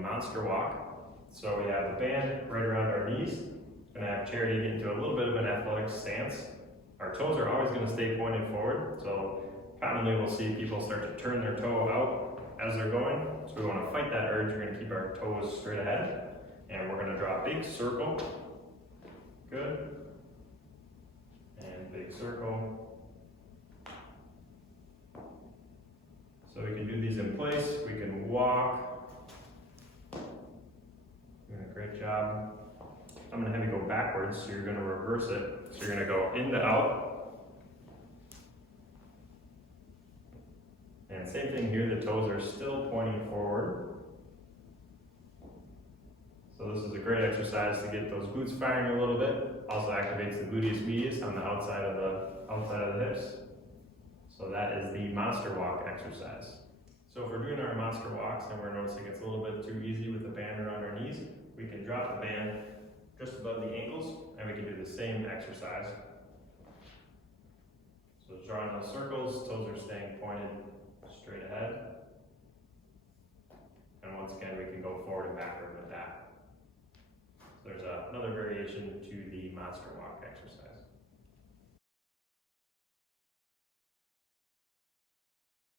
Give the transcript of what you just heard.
monster walk. So we have the band right around our knees. Going to have Charity get into a little bit of an athletic stance. Our toes are always going to stay pointed forward. So commonly we'll see people start to turn their toe out as they're going. So we want to fight that urge. We're going to keep our toes straight ahead. And we're going to draw a big circle. Good. And big circle. So we can do these in place. We can walk. Doing a great job. I'm going to have you go backwards, so you're going to reverse it. So you're going to go in to out. And same thing here, the toes are still pointing forward. So this is a great exercise to get those glutes firing a little bit. Also activates the gluteus medius on the outside of the hips. So that is the monster walk exercise. So if we're doing our monster walks and we're noticing it's a little bit too easy with the band around our knees, we can drop the band just above the ankles and we can do the same exercise. So drawing those circles, toes are staying pointed straight ahead. And once again, we can go forward and backward with that. So there's another variation to the monster walk exercise.